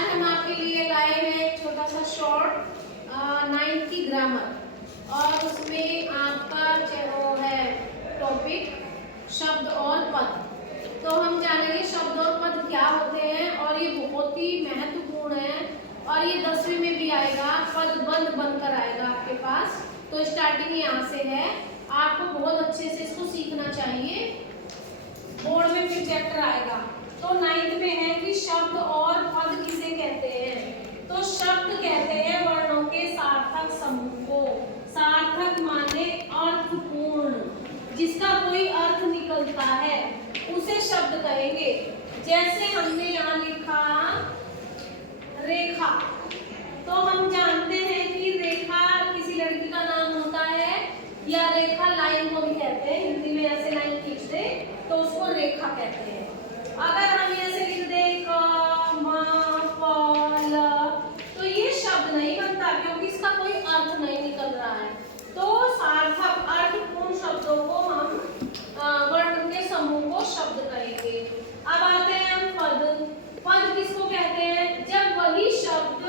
आज हम आपके लिए लाए हैं एक छोटा सा शॉर्ट 9th की ग्रामर और उसमें आपका वो है टॉपिक शब्द और पद। तो हम जानेंगे शब्द और पद क्या होते हैं और ये बहुत ही महत्वपूर्ण है और ये 10वीं में भी आएगा, पद बंद बनकर आएगा आपके पास। तो स्टार्टिंग यहाँ से है, आपको बहुत अच्छे से इसको सीखना चाहिए, बोर्ड में फिर चैप्टर आएगा। तो 9th में है कि शब्द और पद किसे कहते हैं। तो शब्द कहते हैं वर्णों के सार्थक समूह को। सार्थक माने अर्थपूर्ण, जिसका कोई अर्थ निकलता है उसे शब्द कहेंगे। जैसे हमने यहाँ लिखा रेखा, तो हम जानते हैं कि रेखा किसी लड़की का नाम होता है या रेखा लाइन को भी कहते हैं, हिंदी में ऐसे लाइन खींचते तो उसको रेखा कहते हैं। अगर हम ऐसे लिख दें क म प ल, तो ये शब्द नहीं बनता क्योंकि इसका कोई अर्थ नहीं निकल रहा है। तो सार्थक अर्थपूर्ण शब्दों को हम वर्ण के समूह को शब्द कहेंगे। अब आते हैं हम पद। पद किसको कहते हैं? जब वही शब्द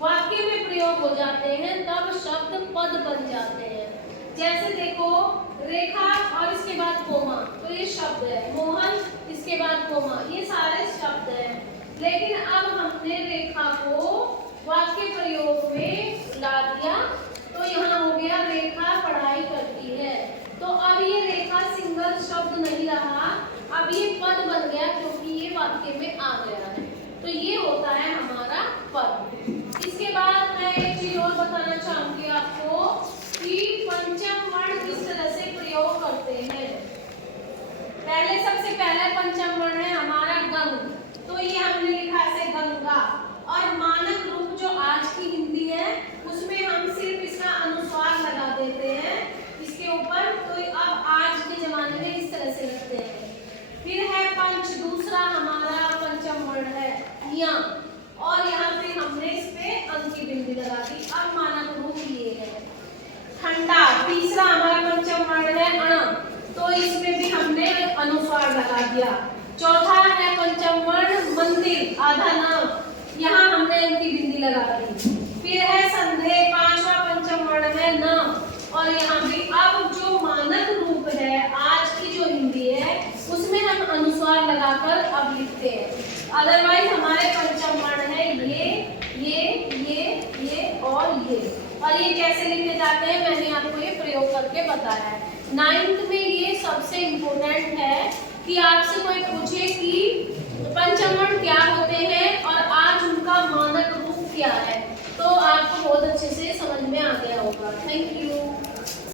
वाक्य में प्रयोग हो जाते हैं तब शब्द पद बन जाते हैं। जैसे देखो रेखा और इसके बाद कोमा, तो ये शब्द है। मोहन, इसके बाद कोमा, ये सारे शब्द हैं। लेकिन अब हमने रेखा को वाक्य प्रयोग में ला दिया तो यहाँ हो गया रेखा पढ़ाई करती है। तो अब ये रेखा सिंगल शब्द नहीं रहा, अब ये पद बन गया क्योंकि ये वाक्य में आ गया है। तो ये होता है हमारा पद। इसके बाद मैं एक चीज और बताना चाहूंगी आपको कि पंचम वर्ण किस तरह से प्रयोग करते हैं। पहले सबसे पहला पंचम वर्ण है हमारा गंग, तो ये हमने लिखा है गंगा। और मानक रूप जो आज की हिंदी है उसमें हम सिर्फ इसका अनुस्वार लगा देते हैं इसके ऊपर, तो अब आज के जमाने में इस तरह से लिखते हैं। फिर है पंच, दूसरा हमारा पंचम वर्ण है या, और यहाँ पे हमने इस पे अंक की बिंदी लगा दी। अब मानक रूप ये है। ठंडा, तीसरा हमारा पंचम वर्ण है अण, तो इसमें भी हमने अनुस्वार लगा दिया। चौथा है पंचम वर्ण मंदिर, आधा नाम, यहाँ हमने इनकी बिंदी लगा दी। फिर है संदेह, पांचवा पंचम वर्ण है न, और यहाँ भी अब जो मानक रूप है आज की जो हिंदी है उसमें हम अनुस्वार लगाकर अब लिखते हैं। अदरवाइज हमारे पंचम वर्ण है ये और ये कैसे लिखे जाते हैं मैंने आपको ये प्रयोग करके बताया है। 9th में ये सबसे इम्पोर्टेंट है कि आपसे कोई पूछे कि पंचम वर्ण क्या होते हैं और आज उनका मानक रूप क्या है, तो आपको बहुत अच्छे से समझ में आ गया होगा। Thank you.